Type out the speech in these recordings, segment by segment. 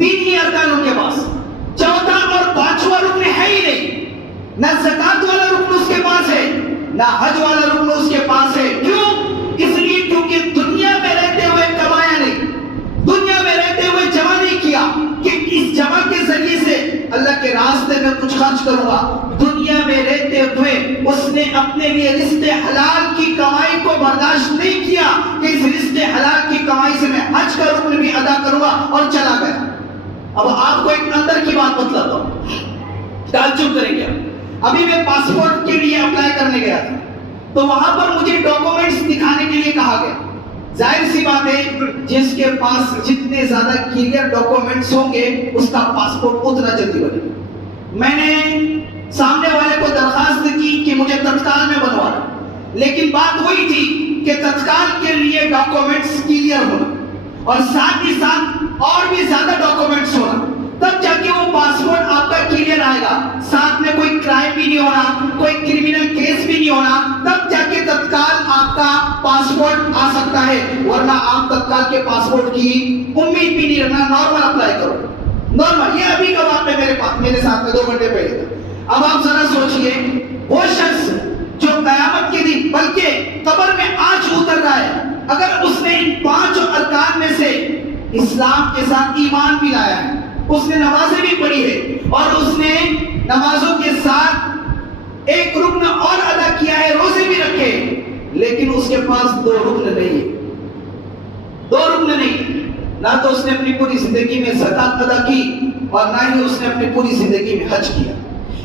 تین ہی ارکان ان کے پاس، چوتھا اور پانچواں رکن ہے ہی نہیں، نہ زکات والا رکن اس کے پاس ہے، نہ حج والا رکن اس کے پاس ہے۔ کیوں؟ اس لیے کیونکہ دنیا میں رہتے ہوئے کمایا نہیں، دنیا میں رہتے ہوئے جمع نہیں کیا کہ اس جمع کے ذریعے سے اللہ کے راستے میں کچھ خرچ کروں گا۔ دنیا میں رہتے ہوئے اس نے اپنے لیے رزق حلال کی کمائی کو برداشت نہیں کیا کہ اس رزق حلال کی کمائی سے میں حج کا رکن بھی ادا کروں گا، اور چلا گیا۔ اب آپ کو ایک اندر کی بات بتلاتا ہوں، تعجب کریں گے۔ ابھی میں پاسپورٹ کے لیے اپلائی کرنے گیا تھا، تو وہاں پر مجھے ڈاکومنٹس دکھانے کے لیے کہا گیا۔ ظاہر سی بات ہے جس کے پاس جتنے زیادہ کلیئر ڈاکومنٹس ہوں گے اس کا پاسپورٹ اتنا جلدی بنے گا۔ میں نے سامنے والے کو درخواست کی کہ مجھے تتکال میں بنوانا، لیکن بات وہی تھی کہ تتکال کے لیے ڈاکومنٹس کلیئر ہونا اور ساتھ ہی ساتھ اور بھی زیادہ ڈاکومنٹس ہونا، تب جا کے وہ پاسپورٹ آپ کا کلیئر آئے گا، ساتھ میں کوئی کرائم بھی نہیں ہونا، کوئی کرمینل کیس بھی نہیں ہونا، تب جا کے تتکال آپ کا پاسپورٹ آ سکتا ہے، ورنہ آپ تتکال کے پاسپورٹ کی امید بھی نہیں رکھنا، نارمل اپلائی کرو، نارمل۔ یہ ابھی کا واقعہ میرے ساتھ میں 2 گھنٹے پہلے تھا۔ اب آپ ذرا سوچئے، وہ شخص جو قیامت کے دن بلکہ قبر میں آج اتر رہا ہے، اگر اس نے ان 5 ارکان میں سے اسلام کے ساتھ ایمان بھی لایا ہے، اس نے نمازیں بھی پڑھی ہے، اور اس نے نمازوں کے ساتھ ایک رکن اور ادا کیا ہے، روزے بھی رکھے، لیکن اس کے پاس 2 رکن نہیں ہے، 2 رکن نہیں، نہ تو اس نے اپنی پوری زندگی میں زکات ادا کی اور نہ ہی اس نے اپنی پوری زندگی میں حج کیا۔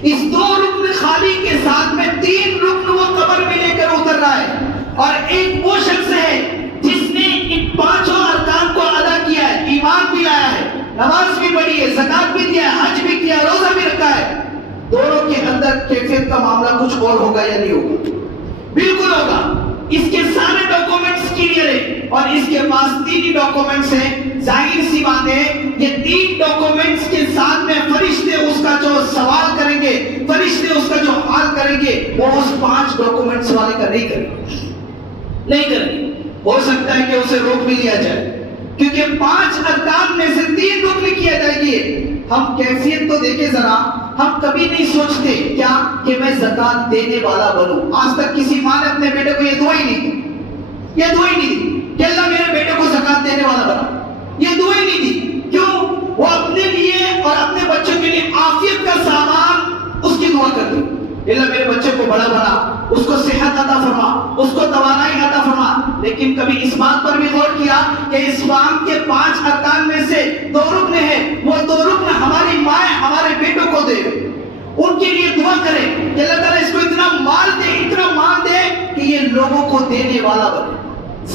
اس 2 رکن خالی کے ساتھ میں 3 رکن وہ قبر میں لے کر اتر رہا ہے، اور ایک وہ شخص ہے جس نے ان 5 ارکان کو ادا کیا ہے، ایمان بھی لایا ہے، نماز بھی پڑھی ہے، زکات بھی دیا ہے، حج بھی کیا، روزہ بھی رکھا ہے۔ دونوں کے اندر کیفیت کا معاملہ کچھ اور ہوگا یا نہیں ہوگا؟ بالکل ہوگا۔ اس کے سارے ڈاکومنٹس کلیئر ہیں اور اس کے پاس 3 ہی ڈاکومنٹس ہیں۔ ظاہر سی بات ہے یہ 3 ڈاکومنٹس کے ساتھ میں فرشتے اس کا جو سوال کریں گے، فرشتے اس کا جو حال کریں گے، وہ اس 5 ڈاکومنٹس والے کا نہیں کریں گے، نہیں کریں گے۔ ہو سکتا ہے کہ اسے روک بھی لیا جائے، کیونکہ 5 ارکان میں سے 3 رکن کیا جائے گی۔ ہم کیفیت تو دیکھیں ذرا، ہم کبھی نہیں سوچتے کیا کہ میں زکات دینے والا بنوں۔ آج تک کسی ماں نے اپنے بیٹے کو یہ دعا ہی نہیں دی، یہ دعا ہی نہیں دی کہ اللہ میرے بیٹے کو زکات دینے والا بنا، یہ دعا ہی نہیں دی۔ کیوں؟ وہ اپنے لیے اور اپنے بچوں کے لیے عافیت کا سامان اس کی دعا کرتی، اللہ میرے بچے کو بڑا بنا، اس کو صحت عطا فرما، اس کو توانائی عطا فرما۔ لیکن کبھی اس بات پر بھی غور کیا کہ اسلام کے 5 ارکان میں سے 2 رکن ہیں، وہ 2 رکن ہماری ماں ہمارے بیٹوں کو دے، ان کے لیے دعا کرے کہ اللہ تعالیٰ اس کو اتنا مال دے، اتنا مال دے کہ یہ لوگوں کو دینے والا بنے،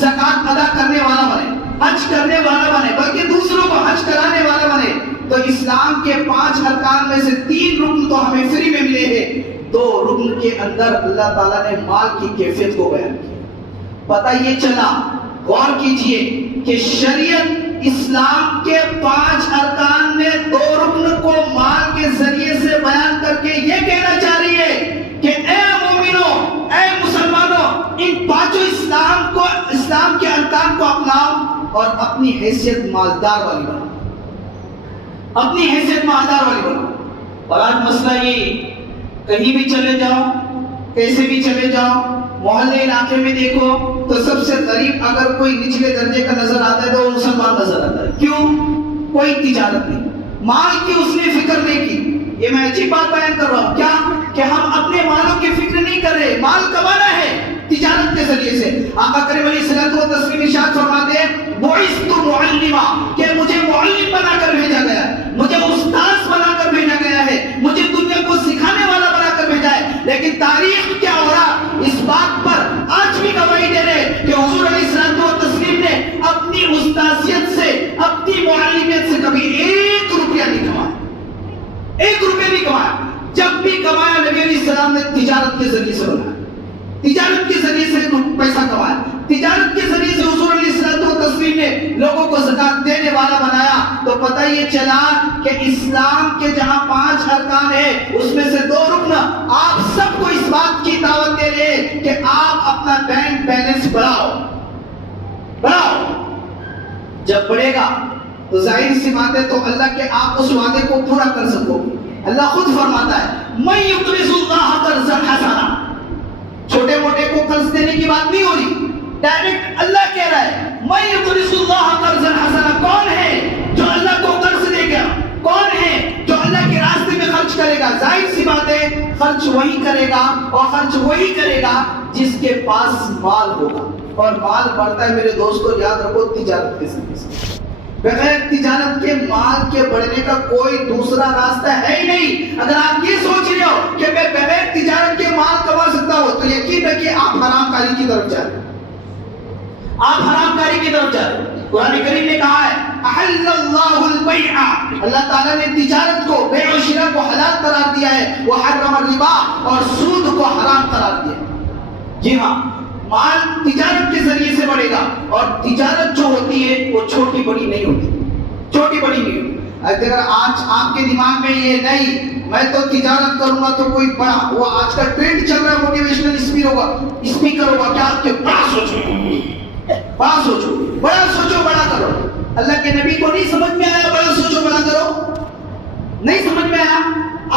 زکات ادا کرنے والا بنے، حج کرنے والا بنے، بلکہ دوسروں کو حج کرانے والا بنے۔ تو اسلام کے 5 ارکان میں سے 3 رکن تو ہمیں فری میں ملے ہیں، 2 رکن کے اندر اللہ تعالیٰ نے مال کی کیفیت کو بیان کیا۔ پتہ یہ چلا، غور کیجئے کہ شریعت اسلام کے 5 ارکان میں 2 رکن کو مال کے ذریعے سے بیان کر کے یہ کہنا چاہ رہی ہے کہ اے مومنوں، اے مسلمانوں، ان 5 اسلام کے ارکان کو اپناؤ اور اپنی حیثیت مالدار والی بناؤ، اپنی حیثیت مالدار والی بناؤ۔ اور آج مسئلہ یہ، کہیں بھی چلے جاؤ، کیسے بھی چلے جاؤ، محلے علاقے میں دیکھو تو سب سے غریب اگر کوئی نچلے درجے کا نظر آتا ہے تو وہ مسلمان نظر آتا ہے۔ کیوں؟ کوئی تجارت نہیں، مال کی اس نے فکر نہیں کی۔ یہ میں عجیب بات بیان کر رہا ہوں، کیا کہ ہم اپنے مالوں کی فکر نہیں کر رہے، مال کمانا ہے تجارت کے ذریعے سے۔ آقا کریم علیہ الصلوۃ والتسلیم ارشاد فرماتے ہیں بعثت معلما، کہ مجھے معلم بنا کر بھیجا گیا ہے، مجھے استاذ بنا کر بھیجا گیا ہے، مجھے دنیا کو سکھانے والا بنا کر بھیجا ہے۔ لیکن تاریخ کیا ہو رہا اس بات پر آج بھی گواہی دے رہے کہ حضور علیہ الصلوۃ والتسلیم نے اپنی استاذیت سے، اپنی معلمیت سے کبھی 1 روپیہ نہیں کمایا، 1 روپیہ نہیں کمایا۔ جب بھی کمایا نبی علیہ السلام نے تجارت کے ذریعے سے بنایا، تجارت کے ذریعے سے پیسہ کمایا، تجارت کے ذریعے سے حضور علیہ الصلوۃ والتسلیم نے لوگوں کو زکات دینے والا بنایا۔ تو پتہ یہ چلا کہ اسلام کے جہاں 5 ارکان ہیں اس میں سے 2 رکن آپ سب کو اس بات کی دعوت دے رہے کہ آپ اپنا بینک بیلنس بڑھاؤ، بڑھاؤ۔ جب بڑھے گا تو ظاہر سی بات ہے تو اللہ کے آپ اس وعدے کو پورا کر سکو گے۔ اللہ خود فرماتا ہے مَن يُقْرِضُ اللَّهَ قَرْضًا حَسَنًا، چھوٹے موٹے کو قرض دینے کی بات نہیں ہو رہی، ڈائریکٹ اللہ کہہ رہا ہے مَن يُقْرِضُ اللَّهَ قَرْضًا حَسَنًا، کون ہے جو اللہ کو قرض دے گا، کون ہے جو اللہ کے راستے میں خرچ کرے گا؟ ظاہر سی بات ہے خرچ وہی کرے گا، اور خرچ وہی کرے گا جس کے پاس مال ہوگا، اور مال بڑھتا ہے میرے دوستو یاد رکھو تجارت کے ذریعے سے۔ بغیر تجارت کے مال کے بڑھنے کا کوئی دوسرا راستہ ہے ہی نہیں۔ اگر آپ یہ سوچ رہے ہو کہ میں بغیر تجارت کے مال کما سکتا ہوں تو یقین رکھیے آپ حرام کاری کی طرف جا رہے ہیں، آپ حرام کاری کی طرف جا رہے ہیں۔ قرآن کریم نے کہا ہے احل اللہ البیع، اللہ تعالیٰ نے تجارت کو، بیع و شراء کو حلال قرار دیا ہے، وحرم الربا، اور سود کو حرام قرار دیا ہے۔ جی ہاں، مال تجارت کے ذریعے سے بڑھے گا، اور تجارت جو ہوتی ہے وہ چھوٹی بڑی نہیں ہوتی، چھوٹی بڑی نہیں ہوتی۔ اگر آج آپ کے دماغ میں یہ نہیں میں تو تجارت کروں گا تو کوئی بڑا، وہ آج کا ٹرینڈ چل رہا ہے موٹیویشنل اسپیکر ہوگا، کیا آپ کے بڑا سوچو، بڑا سوچو، بڑا سوچو، بڑا کرو۔ اللہ کے نبی کو نہیں سمجھ میں آیا بڑا سوچو بڑا کرو؟ نہیں سمجھ میں آیا؟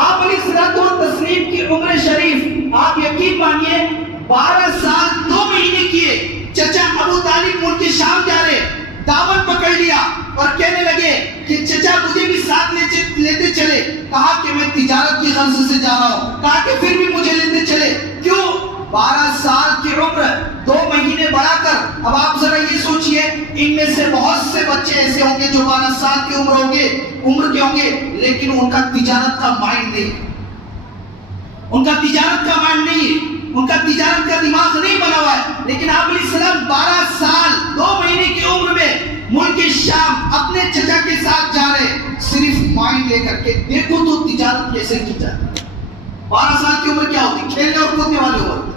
آپ علیہ الصلوۃ والتسلیم کی عمر شریف آپ یقین مانیے 12 سال 2 مہینے کیے۔ چچا ابو طالب ملک شام جا رہے، دعوت پکڑ لیا اور کہنے لگے کہ چچا مجھے بھی ساتھ لیتے چلے۔ کہا کہ میں تجارت کی غرض سے جا رہا ہوں۔ کہا کہ پھر بھی مجھے لیتے چلے۔ کیوں؟ 12 سال کی عمر 2 مہینے بڑھا کر، اب آپ ذرا یہ سوچئے ان میں سے بہت سے بچے ایسے ہوں گے جو 12 سال کی عمر کے ہوں گے لیکن ان کا تجارت کا مائنڈ نہیں، ان کا تجارت کا مائنڈ نہیں، ان کا تجارت کا دماغ نہیں بنا ہوا ہے۔ لیکن آپ علیہ السلام 12 سال 2 مہینے کی عمر میں ملک شام اپنے چچا کے ساتھ جا رہے، صرف مائنڈ لے کر کے دیکھو تو تجارت کیسے کی جاتی ہے۔ 12 سال کی عمر کیا ہوتی؟ کھیلنے اور کودنے والی عمر ہوتی۔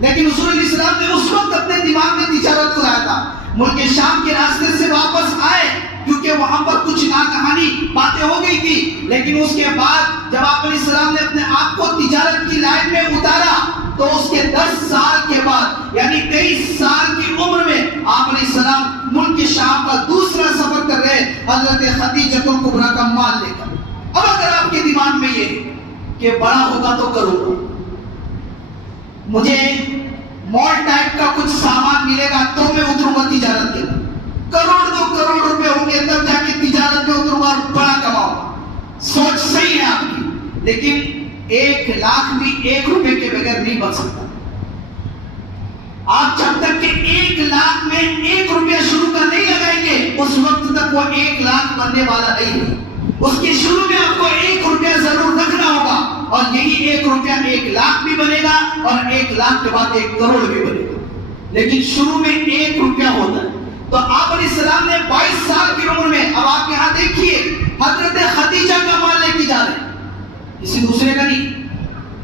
لیکن حضور علیہ السلام نے اس وقت اپنے دماغ میں تجارت کو لایا تھا۔ ملک شام کے راستے سے واپس آئے کیونکہ وہاں پر کچھ ناکہانی باتیں ہو گئی تھی، لیکن اس کے بعد جب آپ علیہ السلام نے اپنے آپ کو تجارت کی لائن میں اتارا تو اس کے 10 سال کے بعد یعنی 23 سال کی عمر میں آپ علیہ السلام ملک شام کا دوسرا سفر کر رہے حضرت خدیجہ الکبریٰ کا مال لے کر۔ اب اگر آپ کے دماغ میں یہ کہ بڑا ہوگا تو کروں گا، مجھے مال ٹائپ کا کچھ سامان ملے گا تو میں اتروں گا تجارت کے لیے، کروڑ 2 کروڑ روپے ہوں گے تب جا کے تجارت میں اتروں گا اور بڑا کماؤں گا۔ سوچ صحیح ہے آپ کی، لیکن 1 لاکھ بھی 1 روپے کے بغیر نہیں بن سکتا۔ آپ جب تک کہ 1 لاکھ میں 1 روپیہ شروع کا نہیں لگائیں گے اس وقت تک وہ 1 لاکھ بننے والا نہیں ہے۔ اس کے شروع میں آپ کو 1 روپیہ ضرور رکھنا ہوگا، اور یہی 1 روپیہ 1 لاکھ بھی بنے گا اور 1 لاکھ کے بعد 1 کروڑ بھی بنے گا، لیکن شروع میں 1 روپیہ ہوتا ہے۔ تو آپ علیہ السلام نے 22 سال کی عمر میں، اب آپ یہاں دیکھیے حضرت خدیجہ کا مال لے کے جا رہے ہیں، کسی دوسرے کا نہیں،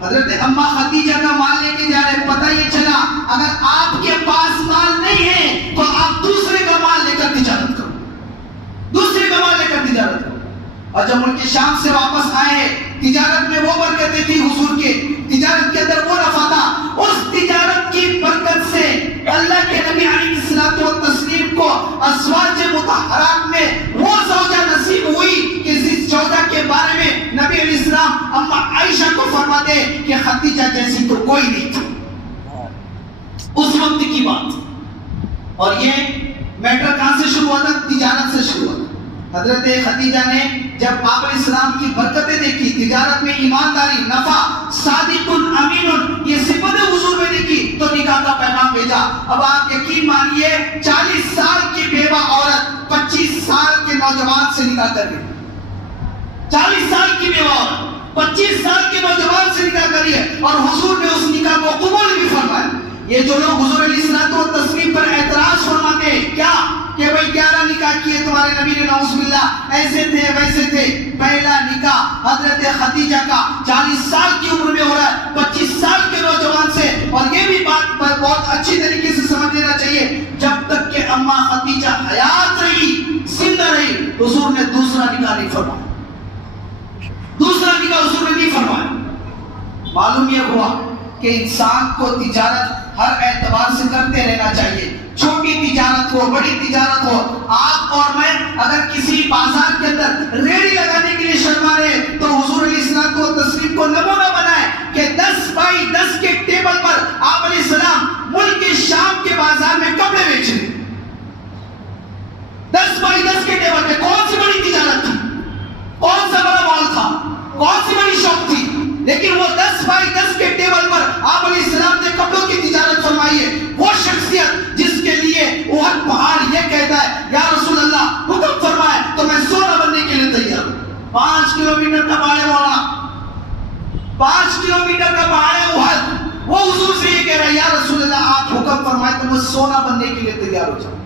حضرت اما خدیجہ کا مال لے کے جا رہے ہیں۔ پتہ یہ چلا اگر آپ کے پاس مال نہیں ہے تو آپ دوسرے کا مال لے کر تجارت کرو، دوسرے کا مال لے کر تجارت کرو۔ اور جب ملک شام سے واپس آئے تجارت میں وہ برکتیں تھی حضور کے، تجارت کے اندر وہ نفع تھا، اس تجارت کی برکت سے اللہ کے نبی علیہ الصلوۃ والتسلیم کو ازواج مطہرات میں وہ زوجہ نصیب ہوئی کہ جس زوجہ کے بارے میں نبی علیہ السلام اما عائشہ کو فرماتے کہ خدیجہ جیسی تو کوئی نہیں تھی، اس وقت کی بات۔ اور یہ میٹر کہاں سے شروع ہوا تھا؟ تجارت سے شروع ہوا تھا۔ حضرت خدیجہ نے جب آپ علیہ السلام کی برکتیں دیکھی، تجارت میں ایمانداری، نفع، صادق امین، یہ صفتیں حضور میں دیکھی تو نکاح کا پیغام بھیجا۔ اب آپ یقین مانیے 40 سال کی بیوہ عورت 25 سال کے نوجوان سے نکاح کر رہی ہے، 40 سال کی بیوہ عورت 25 سال کے نوجوان سے نکاح کری ہے، اور حضور نے اس نکاح کو قبول بھی فرمایا۔ یہ جو لوگ حضور علیہ الصلوۃ والتسلیم پر اعتراض فرماتے ہیں کیا کہ بھئی 11 نکاح کیے تمہارے نبی نے، نعوذ باللہ ایسے تھے ویسے تھے، پہلا نکاح حضرت خدیجہ کا 40 سال کی عمر میں ہو رہا ہے 25 سال کے نوجوان سے۔ اور یہ بھی بات پر بہت اچھی طریقے سے سمجھ لینا چاہیے، جب تک کہ اما خدیجہ حیات رہی، زندہ رہی، حضور نے دوسرا نکاح نہیں فرمایا، دوسرا نکاح حضور نے نہیں فرمایا۔ معلوم یہ ہوا کہ انسان کو تجارت ہر اعتبار سے کرتے رہنا چاہیے، چھوٹی تجارت ہو بڑی تجارت ہو، آپ اور میں اگر کسی بازار کے اندر ریڑھی لگانے کے لیے شرما رہے تو حضور علیہ السلام کو تسلیم کو نمونہ بنائے کہ 10 بائی 10 کے ٹیبل پر آپ علیہ السلام ملک شام کے بازار میں کپڑے بیچ رہے، 10 بائی 10 کے ٹیبل پہ۔ کون سی بڑی تجارت تھی، کون سا بڑا مال تھا، کون سی بڑی شاپ تھی، لیکن وہ 10 بائی 10 کے ٹیبل پر آپ علیہ السلام نے کپڑوں کی تجارت فرمائی ہے۔ وہ شخصیت جس کے لیے احد پہاڑ یہ کہتا ہے یا رسول اللہ حکم فرمائے تو میں سونا بننے کے لیے تیار ہوں۔ 5 کلومیٹر کا پہاڑ ہے مولانا، 5 کلومیٹر کا پہاڑ ہے احد، وہ حضور سے یہ کہہ رہا ہے یا رسول اللہ آپ حکم فرمائے تو میں سونا بننے کے لیے تیار ہو جاؤں۔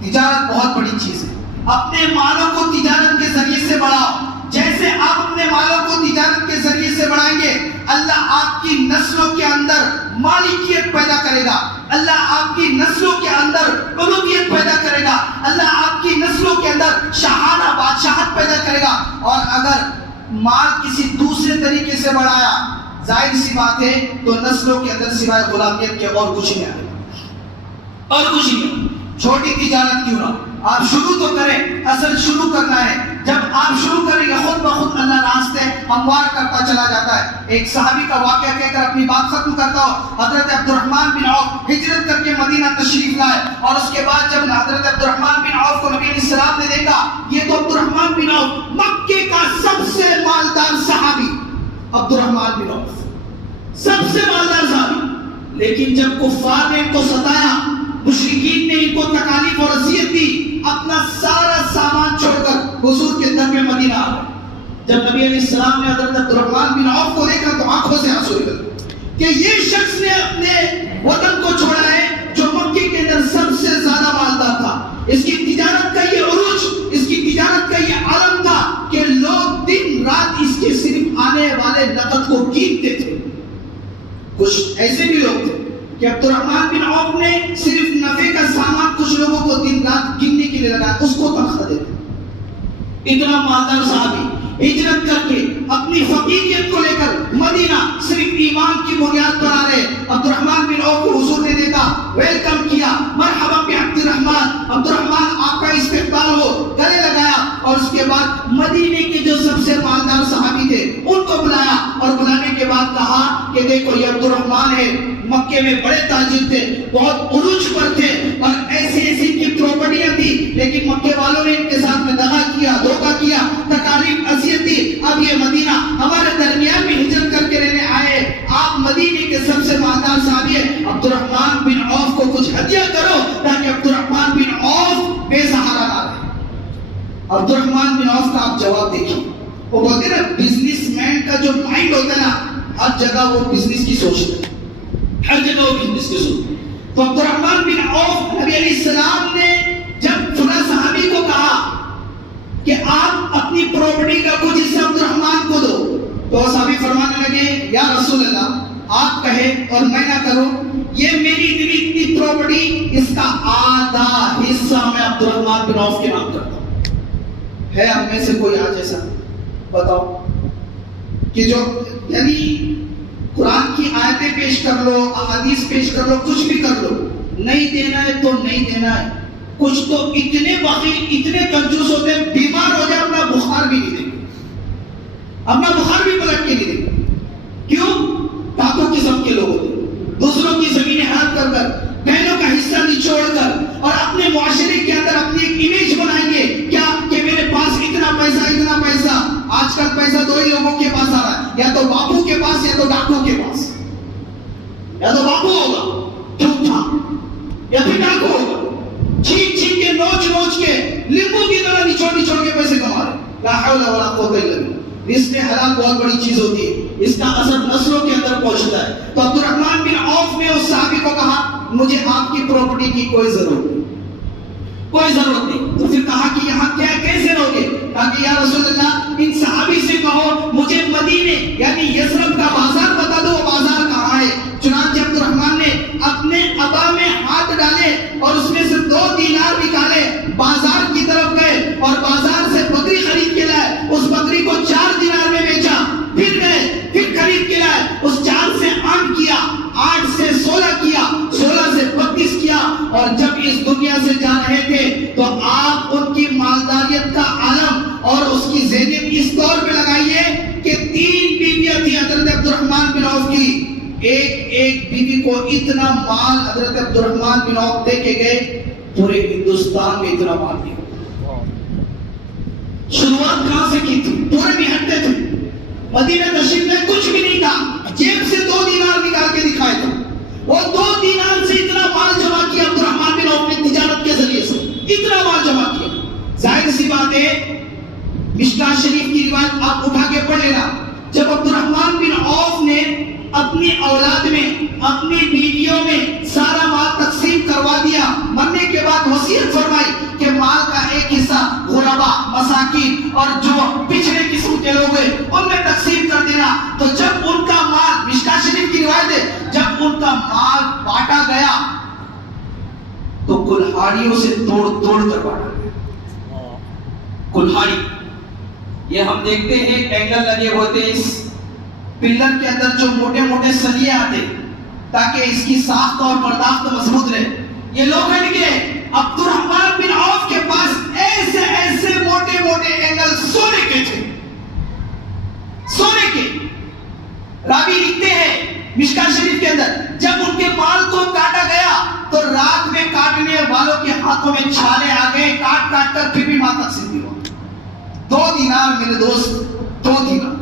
تجارت بہت بڑی چیز ہے، اپنے مالوں کو تجارت کے ذریعے سے بڑھاؤ۔ جیسے آپ اپنے مالوں کو تجارت کے ذریعے سے بڑھائیں گے، اللہ آپ کی نسلوں کے اندر مالکیت پیدا کرے گا، اللہ آپ کی نسلوں کے اندر ملوکیت پیدا کرے گا، اللہ آپ کی نسلوں کے اندر شاہانہ بادشاہت پیدا کرے گا۔ اور اگر مال کسی دوسرے طریقے سے بڑھایا، ظاہر سی بات ہے تو نسلوں کے اندر سوائے غلامیت کے اور کچھ نہیں آئے گا، اور کچھ نہیں۔ چھوٹی تجارت کیوں نہ، آپ شروع تو کریں، اصل شروع کرنا ہے۔ جب آپ شروع کریں گے خود بخود اللہ راستے ہموار کرتا چلا جاتا ہے۔ ایک صحابی کا واقعہ کہہ کر اپنی بات ختم کرتا ہوں۔ حضرت عبد الرحمن بن عوف ہجرت کر کے مدینہ تشریف لائے، اور اس کے بعد جب حضرت عبد الرحمن بن عوف کو نبی علیہ السلام نے دیکھا، یہ تو عبد الرحمن بن عوف مکے کا سب سے مالدار صحابی، عبد الرحمن بن عوف سب سے مالدار صحابی، لیکن جب کفار نے ان کو ستایا، مشرکین نے ان کو تکالیف اور اذیت دی، اپنا سارا سامان چھوڑ کر حضور کے در میں مدینہ آ گئے۔ جب نبی علیہ السلام نے حضرت عبد الرحمن بن عوف کو دیکھا تو آنکھوں سے آنسو نکلے کہ یہ شخص نے اپنے وطن کو چھوڑا ہے جو مکے کے اندر سب سے زیادہ مالدار تھا۔ اس کی تجارت کا یہ عروج، اس کی تجارت کا یہ عالم تھا کہ لوگ دن رات اس کے صرف آنے والے نقد کو گنتے تھے۔ کچھ ایسے بھی لوگ تھے کہ عبد الرحمن بن عوف نے صرف نفع کا سامان کچھ لوگوں کو دن رات گننے کے لیے لگایا، اس کو تنخواہ دیتے۔ اتنا مالدار صحابی ہجرت کر کے اپنی فقیریت کو لے کر مدینہ صرف ایمان کی بنیاد پر آ رہے۔ عبد الرحمن بن عوف کو حضور نے دیکھا، ویلکم کیا، مرحبا بعبد الرحمن، عبد الرحمن آپ کا استقبال ہو، گلے لگایا، اور اس کے بعد مدینے کے جو سب سے مالدار صحابی تھے ان کو بلایا، اور بلانے کے بعد کہا کہ دیکھو یہ عبد الرحمن ہے، مکے میں بڑے تاجر تھے، بہت عروج پر تھے، اور ایسی ایسی کی پراپرٹیاں تھی، لیکن مکے والوں نے ان کے ساتھ میں دغا کیا، دھوکہ کیا، تکالیف اذیت دی۔ اب یہ مدینہ ہمارے درمیان میں ہجرت کر کے رہنے آئے، آپ مدینے کے سب سے مالدار صحابی ہیں، عبد الرحمن بن عوف کو کچھ ہدیہ کرو تاکہ عبد الرحمن بن عوف بے سہارا نہ رہے۔ عبد الرحمن بن عوف کا آپ جواب دیکھیں، وہ بولتے نا بزنس مین کا جو مائنڈ ہوتا ہے نا، ہر جگہ وہ بزنس کی سوچتا ہے، ہر جگہ وہ بزنس کی سوچتا ہے۔ تو عبد الرحمن بن عوف نبی علیہ السلام نے جب فلاں صحابی کو کہا کہ آپ اپنی پراپرٹی کا کچھ حصہ عبد الرحمن کو دو، تو صحابی فرمانے لگے یا رسول اللہ آپ کہیں اور میں نہ کروں، یہ میری اتنی پراپرٹی، اس کا آدھا حصہ میں عبد الرحمن بن عوف کے نام کرتا ہوں۔ ہے ہم میں سے کوئی آج ایسا بتاؤ کہ جو یعنی قرآن کی آیتیں پیش کر لو، احادیث پیش کر لو، کچھ بھی کر لو، نہیں دینا ہے تو نہیں دینا ہے۔ کچھ تو اتنے بخیل، اتنے کنجوس ہوتے ہیں، بیمار ہو جائے اپنا بخار بھی نہیں دیں گے، اپنا بخار بھی پلٹ کے نہیں دیں گے۔ کیوں؟ ڈاکو قسم کے لوگ ہوتے ہیں، دوسروں کی زمینیں ہڑپ کر کر، بہنوں کا حصہ نچوڑ کر، اور اپنے معاشرے کے اندر اپنی ایک امیج بنائیں گے کیا کہ میرے پاس اتنا پیسہ، اتنا پیسہ۔ آج کل پیسہ دو ہی لوگوں کے پاس آ رہا ہے، یا تو باپو کے پاس یا تو ڈاکو کے پاس، یا تو باپو ہوگا جھوٹا یا پھر ڈاکو ہوگا، چھین چھین کے نوچ نوچ کے لیمبو کی طرح نچوڑ نچوڑ کے پیسے کما رہے۔ لا حول ولا قوت الا باللہ۔ رزق حلال بہت بڑی چیز ہوتی ہے، اس کا اثر نسلوں کے اندر پہنچتا ہے۔ تو عبد الرحمن بن عوف نے اس صحابی کو کہا مجھے آپ کی پراپرٹی کی کوئی ضرورت نہیں، کوئی ضرورت نہیں۔ تو پھر کہا کہ یہاں کیا کیسے رہو گے؟ کہا کہ یا رسول اللہ ان صحابی سے کہو مجھے مدینے یعنی یثرب کا بازار بتا دو، وہ بازار کہاں ہے۔ چنانچہ عبد الرحمن نے اپنے عبا میں ہاتھ ڈالے اور اس میں سے 2 دینار نکالے، بازار کی طرف گئے اور بازار سے بکری خرید کے لائے، اس بکری کو 4 دینار میں بیچا، پھر گئے پھر خرید کے لائے، اس 4 سے 8 کیا، 8 سے 16 کیا، 16 سے 32 کیا، اور جب یہ طور پہ لگائیے کہ 3 بیویاں تھیں حضرت عبد الرحمن بن عوف کی، ایک بیوی کو اتنا مال حضرت عبد الرحمن بن عوف دے کے گئے، پورے ہندوستان میں اتنا مال دیا۔ شروعات کہاں سے کی تھی؟ پورے محنتے تھے، مدینہ تشریف میں کچھ بھی نہیں تھا، جیب سے 2 دینار نکال کے دکھائے تھے، وہ 2 دینار سے اتنا مال جمع کیا عبد الرحمن بن عوف نے تجارت کے ذریعے سے، اتنا مال جمع کیا۔ ظاہر سی بات ہے، مشکاۃ شریف کی روایت آپ اٹھا کے پڑھ لینا، جب عبد الرحمن بن عوف نے اپنی اولاد میں، اپنی بیویوں میں سارا مال تقسیم کروا دیا، مرنے کے بعد وصیت فرمائی کہ مال کا ایک حصہ غربا، مساکین اور جو پچھڑے قسم کے لوگ ہیں ان میں تقسیم کر دینا۔ تو جب ان کا مال، مشکاۃ شریف کی روایت ہے، جب ان کا مال بانٹا گیا تو کلہاڑیوں سے توڑ توڑ کر بانٹا گیا۔ کلہاڑی، یہ ہم دیکھتے ہیں اینگل لگے ہوتے ہیں اس پلر کے اندر، جو موٹے موٹے سلیے آتے تاکہ اس کی ساخت اور برداشت مضبوط رہے، یہ لوہے نکلے۔ عبد الرحمن بن عوف کے پاس ایسے ایسے موٹے موٹے اینگل سونے کے تھے، سونے کے۔ راوی لکھتے ہیں مشکاۃ شریف کے اندر، جب ان کے مال کو کاٹا گیا تو رات میں کاٹنے والوں کے ہاتھوں میں چھالے آ گئے، کاٹ کاٹ کر پھر بھی مال تقسیم نہیں ہوا۔ 2 دینار میرے دوست، 2 دینار۔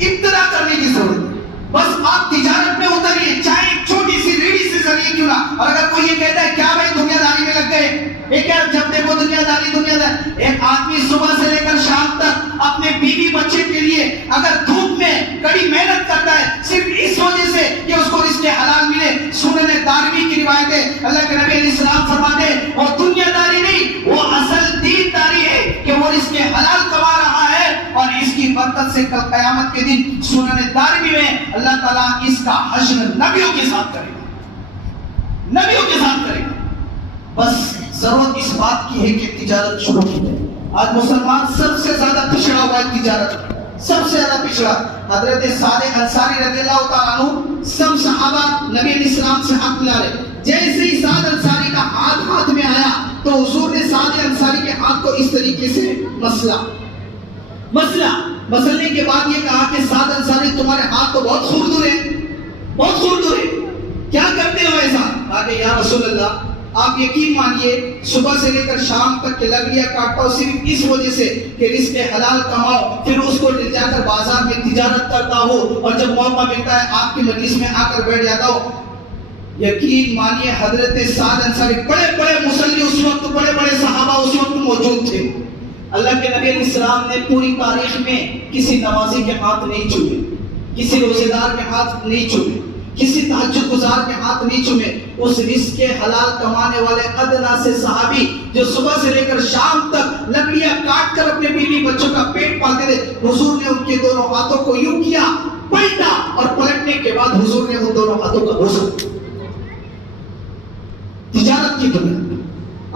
ابتدا کرنے کی ضرورت ہے، بس آپ تجارت میں اتریے، چاہے ایک چھوٹی سی ریڑھی سے ذریعے کیوں نہ۔ اور اگر کوئی یہ کہتا ہے کیا بھائی دنیا داری میں لگ گئے، ایک جب دیکھو دنیا داری دنیا داری، ایک آدمی صبح سے لے کر شام تک اپنے بیوی بچے کے لیے اگر دھوپ میں کڑی محنت کرتا ہے صرف اس وجہ سے کہ اس کو رزق حلال ملے۔ سنن دارمی کی روایت ہے، اللہ کے نبی علیہ السلام فرماتے ہیں وہ دنیا داری نہیں، وہ اصل دین داری ہے کہ وہ رزق حلال کما رہا ہے، اور اس کی برکت سے کل قیامت کے دن سنن دارمی میں اللہ تعالیٰ اس کا حشر نبیوں کے ساتھ کرے گا، نبیوں کے ساتھ کرے گا۔ بس ضرورت اس بات کی ہے کہ تجارت شروع کی جائے۔ آج مسلمان سب سے زیادہ پچھڑا ہوا ہے تجارت، سب سے زیادہ پچھڑا۔ حضرت سعد انصاری رضی اللہ تعالیٰ عنہ، سب صحابہ نبی علیہ السلام سے ہاتھ ملا رہے، جیسے ہی سعد انصاری کا ہاتھ میں آیا تو حضور نے سعد انصاری کے ہاتھ کو اس طریقے سے مسلنے کے بعد یہ کہا کہ سعد انصاری تمہارے ہاتھ تو بہت خوردور ہیں، بہت خوردور ہیں، کیا کرتے ہو ایسا؟ کہا کہ یا رسول اللہ آپ یقین مانیے صبح سے لے کر شام تک کے لکڑیاں کاٹتا ہوں صرف اس وجہ سے کہ رزق حلال کماؤ، پھر اس کو لے جا کر بازار میں تجارت کرتا ہوں، اور جب موقع ملتا ہے آپ کی مجلس میں آ کر بیٹھ جاتا ہوں۔ یقین مانیے حضرت سعد انصاری، بڑے بڑے مصلی اس وقت، بڑے بڑے صحابہ اس وقت موجود تھے، اللہ کے نبی علیہ السلام نے پوری تاریخ میں کسی نمازی کے ہاتھ نہیں چھوئے، کسی روزے دار کے ہاتھ نہیں چھوئے، کسی تہجد گزار کے ہاتھ نہیں چھوئے۔ اس رزق کے حلال کمانے والے ادنا سے صحابی جو صبح سے لے کر شام تک لکڑیاں کاٹ کر اپنے بیوی بچوں کا پیٹ پالتے تھے، حضور نے ان کے دونوں ہاتھوں کو یوں کیا، پلٹا، اور پلٹنے کے بعد حضور نے ان دونوں ہاتھوں کا بوسہ۔ تجارت کی دنیا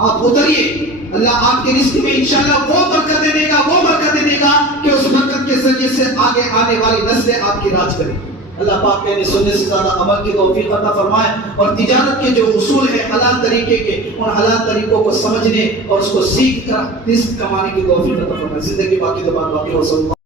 آپ اتریے، اللہ آپ کے رزق میں انشاءاللہ وہ برکتیں دے گا، وہ برکتیں دے گا کہ اس برکت کے ذریعے سے آگے آنے والی نسلیں آپ کی راج کریں۔ اللہ پاک کہنے سننے سے زیادہ عمل کی توفیق عطا فرمائے، اور تجارت کے جو اصول ہیں حلال طریقے کے، ان حلال طریقوں کو سمجھنے اور اس کو سیکھ کر رزق کمانے کی توفیق عطا فرمائے۔ زندگی باقی تو بات باقی ہو۔